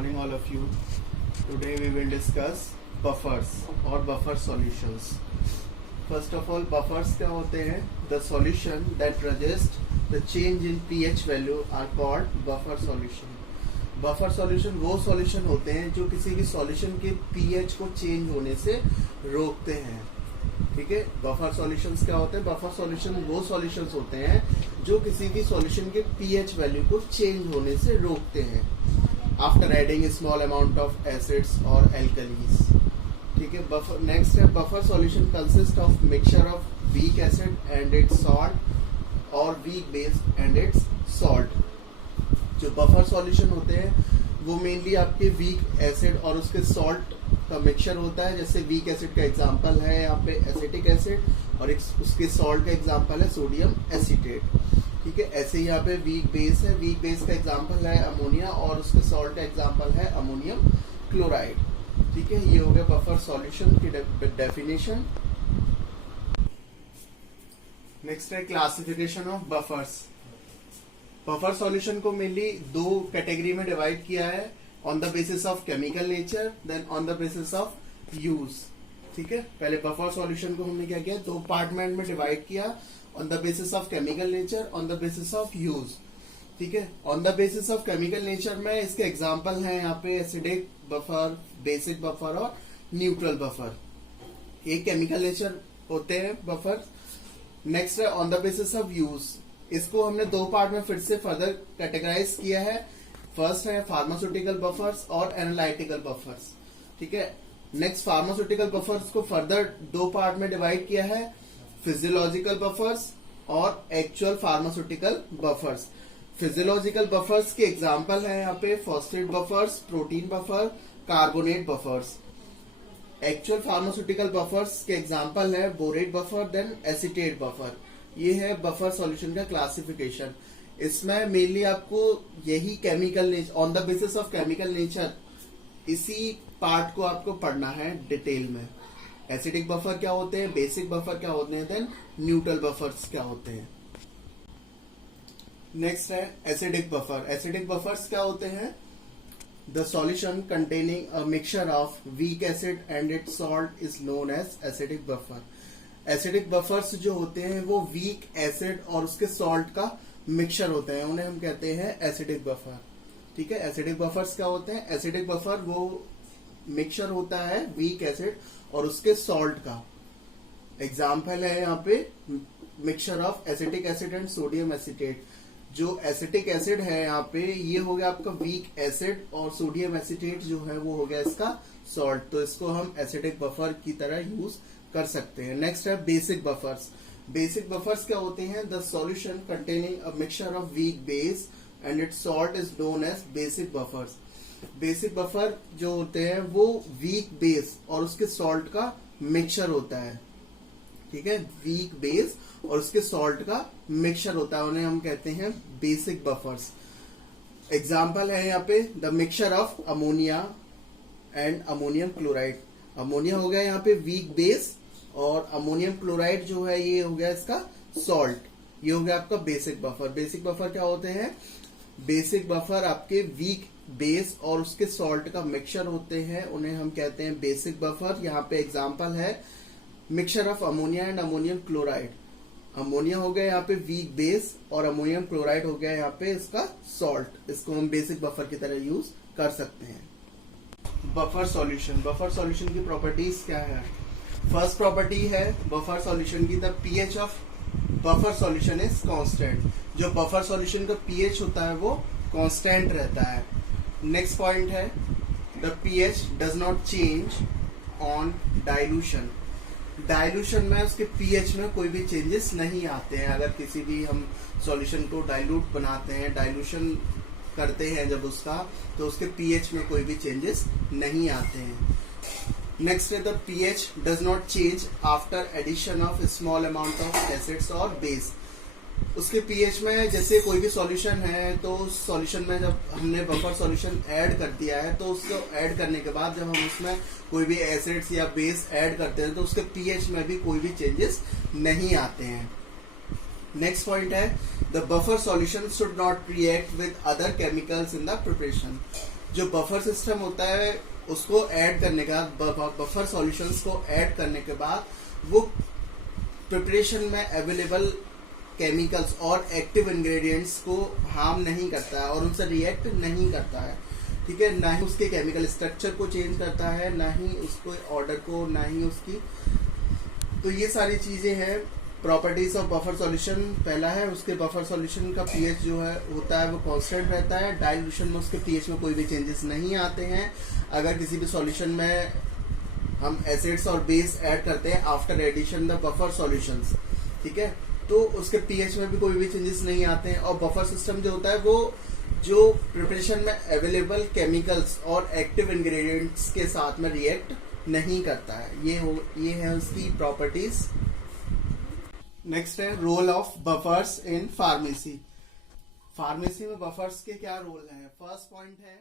morning all of you. Today we will discuss buffers or buffer solutions. First of all, buffers क्या होते हैं? The solution that resist the change in pH value are called buffer solution. Buffer solution वो solution होते हैं जो किसी भी solution के pH को change होने से रोकते हैं. ठीक है, बफर सॉल्यूशंस क्या होते हैं? बफर सॉल्यूशन वो सॉल्यूशंस होते हैं जो किसी भी सॉल्यूशन के पीएच वैल्यू को चेंज होने से रोकते हैं after adding small amount of acids और एल्कलीज. ठीक है, बफर नेक्स्ट है buffer solution consist of mixture of weak acid and its salt और weak base and its salt. जो बफर सॉल्यूशन होते हैं वो मेनली आपके वीक एसिड और उसके सॉल्ट का मिक्सचर होता है. जैसे वीक एसिड का एग्जांपल है यहाँ पे एसिटिक एसिड और उसके सॉल्ट का एग्जांपल है सोडियम एसीटेट. ठीक है, ऐसे ही यहाँ पे वीक बेस है. वीक बेस का एग्जांपल है अमोनिया और उसके सॉल्ट का एग्जांपल है अमोनियम क्लोराइड. ठीक है, ये हो गया बफर सॉल्यूशन की डेफिनेशन. नेक्स्ट है classification of buffers. Buffer solution को मेनली दो कैटेगरी में डिवाइड किया है, on the basis of chemical nature then on the basis of use. ठीक है, पहले बफर सॉल्यूशन को हमने क्या किया, दो पार्टमेंट में डिवाइड किया, on the basis of chemical nature, on the basis of use. ठीक है, on the basis of chemical nature में इसके एग्जांपल हैं यहाँ पे एसिडिक बफर, बेसिक बफर और न्यूट्रल बफर. एक केमिकल नेचर होते हैं बफर. नेक्स्ट है on the basis of use. इसको हमने दो पार्ट में फिर से फर्दर कैटेगराइज किया है. फर्स्ट है फार्मास्यूटिकल बफर्स और एनालिटिकल बफर्स. ठीक है, नेक्स्ट फार्मास्यूटिकल बफर्स को फर्दर दो पार्ट में डिवाइड किया है, फिजियोलॉजिकल बफर्स और actual pharmaceutical buffers. Physiological buffers के एग्जांपल है यहाँ पे phosphate buffers, protein buffer, carbonate buffers. Actual pharmaceutical buffers के एग्जांपल है borate buffer then acetate buffer. ये है बफर सॉल्यूशन का क्लासिफिकेशन. इसमें मेनली आपको यही chemical nature, on the basis of chemical nature, इसी पार्ट को आपको पढ़ना है डिटेल में. एसिडिक बफर क्या होते हैं, बेसिक बफर क्या होते हैं, देन न्यूट्रल बफर्स क्या होते हैं. नेक्स्ट है एसिडिक बफर. एसिडिक बफर्स क्या होते हैं? The solution containing a mixture of weak acid and its salt is known as acidic buffer. Acidic buffers जो होते हैं वो वीक एसिड और उसके सॉल्ट का मिक्सचर होते हैं, उन्हें हम कहते हैं एसिडिक बफर. ठीक है, एसिडिक बफर्स क्या होते हैं? एसिडिक बफर वो मिक्सचर होता है वीक एसिड और उसके सॉल्ट का. एग्जाम्पल है यहाँ पे mixture of acetic acid and sodium acetate. जो एसिटिक एसिड है यहाँ पे ये हो गया आपका वीक एसिड और सोडियम एसीटेट जो है वो हो गया इसका सॉल्ट. तो इसको हम एसिडिक बफर की तरह यूज कर सकते हैं. नेक्स्ट है बेसिक बफर्स. बेसिक बफर्स क्या होते हैं? The solution containing a mixture of weak base and its salt is known as basic buffers. Basic buffer जो होते हैं वो वीक बेस और उसके सॉल्ट का मिक्सचर होता है. ठीक है, वीक बेस और उसके सॉल्ट का मिक्सचर होता है, उन्हें हम कहते हैं बेसिक बफर्स. एग्जाम्पल है यहाँ पे the mixture of ammonia and ammonium chloride. Ammonia हो गया यहाँ पे वीक बेस और अमोनियम क्लोराइड जो है ये हो गया इसका सॉल्ट. ये हो गया आपका बेसिक बफर. बेसिक बफर क्या होते हैं? बेसिक बफर आपके वीक बेस और उसके सॉल्ट का मिक्सचर होते हैं, उन्हें हम कहते हैं बेसिक बफर. यहाँ पे एग्जांपल है mixture of ammonia and ammonium chloride. Ammonia हो गया यहाँ पे वीक बेस और अमोनियम क्लोराइड हो गया यहाँ पे इसका सॉल्ट. इसको हम बेसिक बफर की तरह यूज कर सकते हैं. Buffer solution. बफर सॉल्यूशन की प्रॉपर्टीज क्या है? फर्स्ट प्रॉपर्टी है बफर सॉल्यूशन की, the pH of buffer solution is constant. जो बफर सॉल्यूशन का पीएच होता है वो कांस्टेंट रहता है. नेक्स्ट पॉइंट है the pH does not change on dilution. Dilution में उसके पीएच में कोई भी चेंजेस नहीं आते हैं. अगर किसी भी हम सॉल्यूशन को डाइल्यूट बनाते हैं, डाइल्यूशन करते हैं जब उसका, तो उसके पीएच में कोई भी चेंजेस नहीं आते हैं. नेक्स्ट है the pH does not change after addition of small amount of acids और बेस. उसके पीएच में जैसे कोई भी सॉल्यूशन है तो सॉल्यूशन में जब हमने बफर सॉल्यूशन ऐड कर दिया है तो उसको ऐड करने के बाद जब हम उसमें कोई भी एसिड्स या बेस ऐड करते हैं तो उसके पीएच में भी कोई भी चेंजेस नहीं आते हैं. नेक्स्ट पॉइंट है the buffer solution should not react with other chemicals in the preparation. जो बफर सिस्टम होता है उसको ऐड करने के बाद, बफर सॉल्यूशंस को ऐड करने के बाद वो प्रिपरेशन में अवेलेबल केमिकल्स और एक्टिव इंग्रेडिएंट्स को हार्म नहीं करता है और उनसे रिएक्ट नहीं करता है, ठीक है। ना ही उसके केमिकल स्ट्रक्चर को चेंज करता है, ना ही उसको ऑर्डर को, ना ही उसकी। तो ये सारी चीजें हैं प्रॉपर्टीज ऑफ बफर सॉल्यूशन। पहला है उसके बफर सॉल्यूशन का पीएच जो है होता है वो कांस्टेंट रहता है। डाइल्यूशन में उसके पीएच में कोई भी चेंजेस नहीं आते हैं। अगर किसी भी सॉल्यूशन में हम एसिड्स और बेस ऐड करते हैं after addition the buffer solutions, ठीक है, तो उसके पीएच में भी कोई भी चेंजेस नहीं आते हैं। और बफर सिस्टम जो होता है वो जो प्रिपरेशन में अवेलेबल केमिकल्स और एक्टिव इंग्रेडिएंट्स के साथ में रिएक्ट नहीं करता है। ये है उसकी प्रॉपर्टीज। नेक्स्ट है role of buffers in pharmacy. Pharmacy में बफर्स के क्या रोल हैं? फर्स्ट पॉइंट है